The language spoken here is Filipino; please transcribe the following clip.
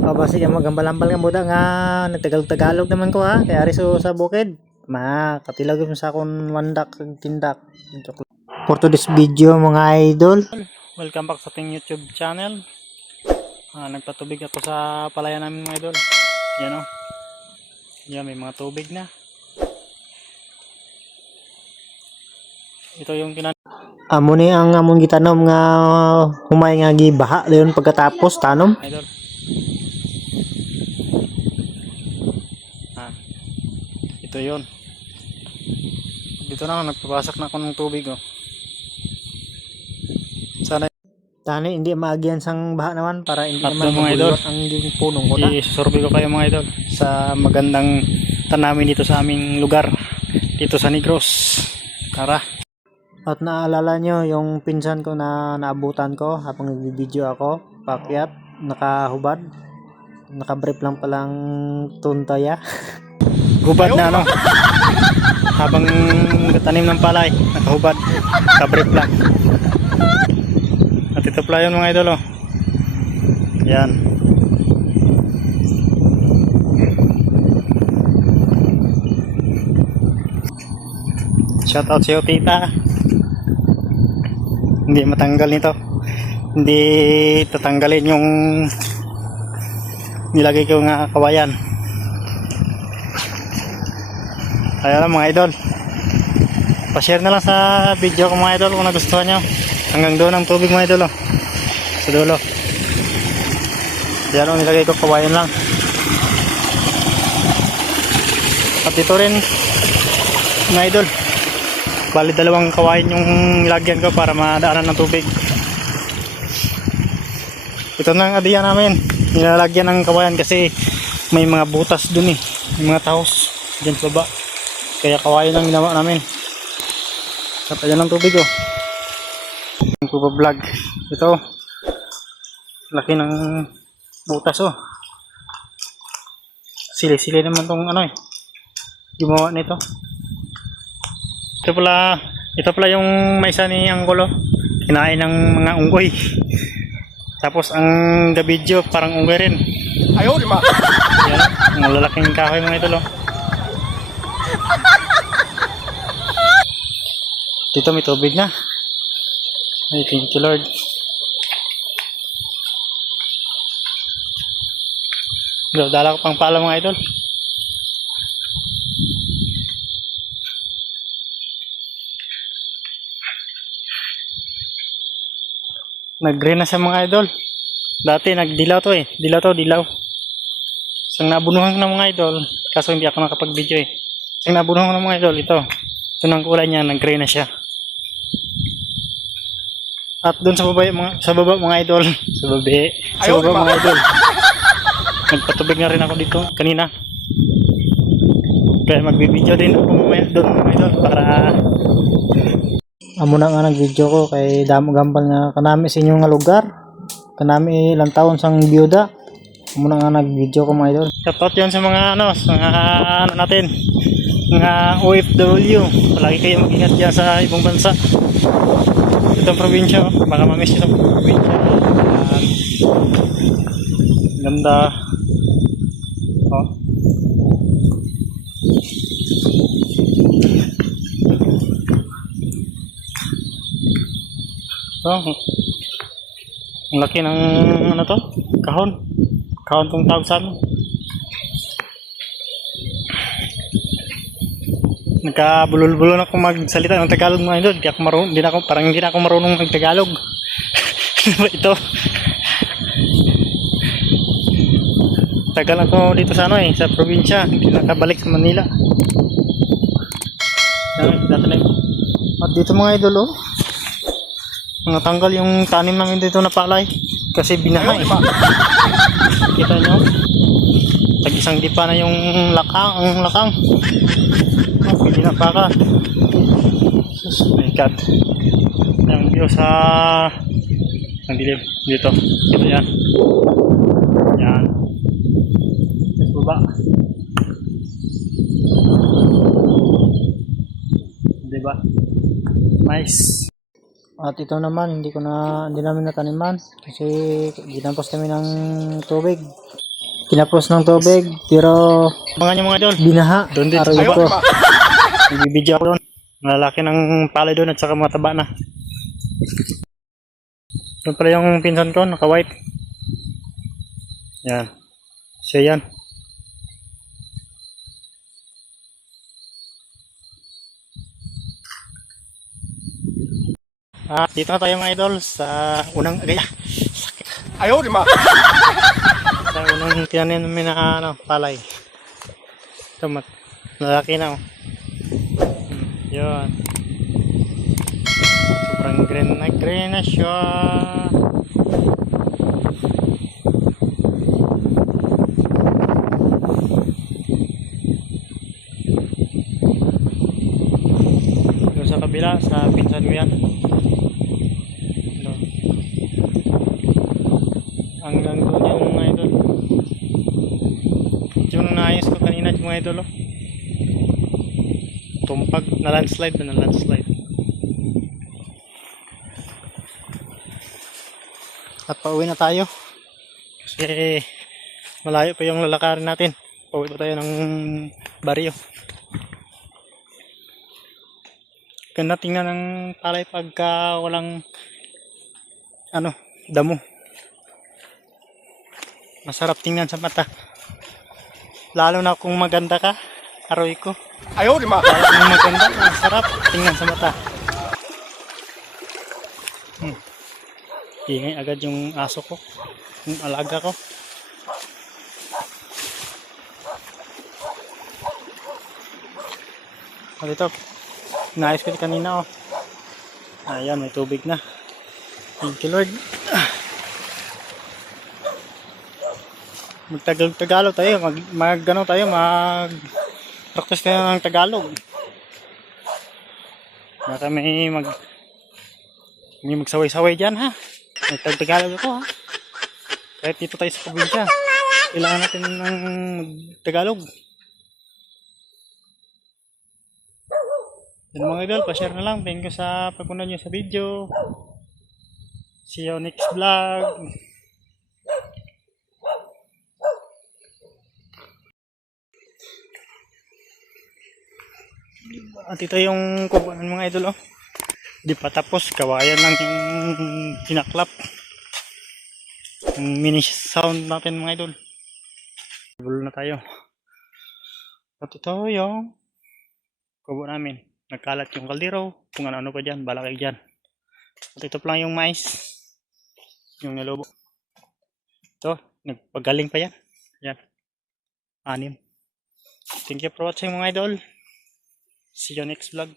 Basi ka magambal-ambal nga muda nga nagtagal-tagalog naman ko ha. Kaya ariso sa bukid. Katilag mo sa akong wandak tindak. For today's video mga idol. Welcome back sa ating YouTube channel. Nagpatubig ako sa palaya namin mga idol. Yan o. Yan, may mga tubig na. Ito yung amo ni ang amon gitanom nga humay nga gibaha dayon pagkatapos tanom. Idol. Ito yun. Dito na ako, nagpapasak na ako ng tubig oh. Sana tani hindi maagyan sang baha naman para hindi naman mabulot ang punong ko na. Isurvey ko kayo mga idol sa magandang tanamin dito sa aming lugar. Dito sa Negros. Tara. At naalala nyo yung pinsan ko na naabutan ko habang nag-video ako. Pakyat, nakahubad. Nakabrief lang palang tuntaya. Hubad na ano. Habang tanim ng palay, nakahubad. Nakabrief lang. At ito pala yun mga idol oh. Yan. Shout out sa'yo tita. Hindi matanggal nito. Hindi tatanggalin yung nilagay ko nga kawayan. Ayan lang mga idol. Pa-share na lang sa video ko mga idol kung nagustuhan nyo. Hanggang doon ang tubig mga idol oh. Sa dulo. Diyan o nilagay ko kawayan lang. At ito rin mga idol. Bali dalawang kawayan yung nilagyan ko para madaanan ng tubig. Ito na ang adiyan namin. Nilalagyan ng kawayan kasi may mga butas dun eh. May mga tahos dyan sa baba. Kaya kawayan lang ginawa namin. At ayan ang tubig oh. Vlog. Ito. Laki ng butas oh. Sili-sili naman tong ano eh. Gumawa nito. Ito pala yung maysa ni Angkolo. Kinain ng mga unggoy. Tapos ang gabidyo parang unggoy rin. Ayaw, di ma. Yan, ang lalaking kahoy mga idol oh. Dito may tubig na. Ay, thank you Lord. Dala ko pang pala mga idol. Nag-green na siya mga idol. Dati nagdilaw to eh. Dilaw. Isang nabunuhan ko ng mga idol. Kaso hindi ako nakapag-video eh. Isang nabunuhan ko ng mga idol. Ito ang kulay niya. Nag-green na siya. At dun sa baba mga idol. Sa baba mga idol. Nagpatubig na rin ako dito kanina. Kaya magbibideo din ako mamaya doon mga idol. Para amo na nga nag-video ko kay damo gambal nga kanami sa inyo nga lugar. Kanami ilang taon sang biyuda. Amo na nga nag-video ko mga idol. Shoutout yun sa mga ano natin. Mga OFW. Palagi kayo mag-ingat dyan sa ibang bansa. Itong probinsya, baka mamiss nyo sa probinsya. Ganda. Oh. Ang laki ng ano to? Kahon tong tawag sa amin. Nagkabulol-bulol na akong magsalita ng Tagalog mga idol. Hindi na ako marunong mag-Tagalog. Ito. Tagal ako dito sa sa probinsya. Hindi nakabalik sa Manila. At dito mga idol oh. Mga tanggal yung tanim namin dito na palay. Kasi binaha eh. Kita nyo? Tag-isang dipa na yung lakang. Pwede na baka. Oh my God. Yung view sa ang dilim dito. Ito yan. Yan. Sa baba. Diba? Nice. At ito naman hindi namin nataniman kasi ginapos kami ng tubig. Kinapos ng tubig, pero mga nyo mga idol, binaha. Doon din sa baba. Nagbibidyo ako doon. Malalaki ng palay doon at saka mataba na. Doon pala yung pinsan ko, naka-white. Yan. Siya yan. Dito na tayo mga idol sa unang agaya. Ayaw, di ba? Sa unang tinanin namin na palay. Ito, lalaki na. Yun. Sobrang green na siya. Doon sa kabila, sa pinsan ko yan. Hanggang doon yung mga idol. Yung naayos ko kanina yung mga idol. Tumpag na landslide. At pauwi na tayo. Kasi malayo pa yung lalakarin natin. Pauwi pa tayo ng baryo. Ganda tingnan ng palay pagka walang damo. Masarap tingnan sa mata. Lalo na kung maganda ka, aroy ko. Ayaw, di ba? Lalo kung maganda, masarap tingnan sa mata. Ingay agad yung aso ko, yung alaga ko. Dito, naayos ko kanina. Ayan, may tubig na. Thank you Lord. Magtagalog tayo, mag-practice tayo ng Tagalog. Baka may magsaway-saway dyan ha. Magtagalog ako ha. Kahit dito tayo sa probinsya, kailangan natin ng Tagalog. Yan mga idol, pa-share na lang. Thank you sa pagpunod nyo sa video. See you next vlog. At ito yung kubuan ng mga idol. Di pa tapos, kawayan lang yung sinaklap. Yung mini sound natin mga idol. Gulo na tayo. At ito yung kubo namin. Nagkalat yung kaldero. Kung ano pa dyan, balakay dyan. At ito pa lang yung mais. Yung nilobo. Ito, nagpagaling pa yan. Yan. 6. Thank you for watching mga idol. See you next vlog.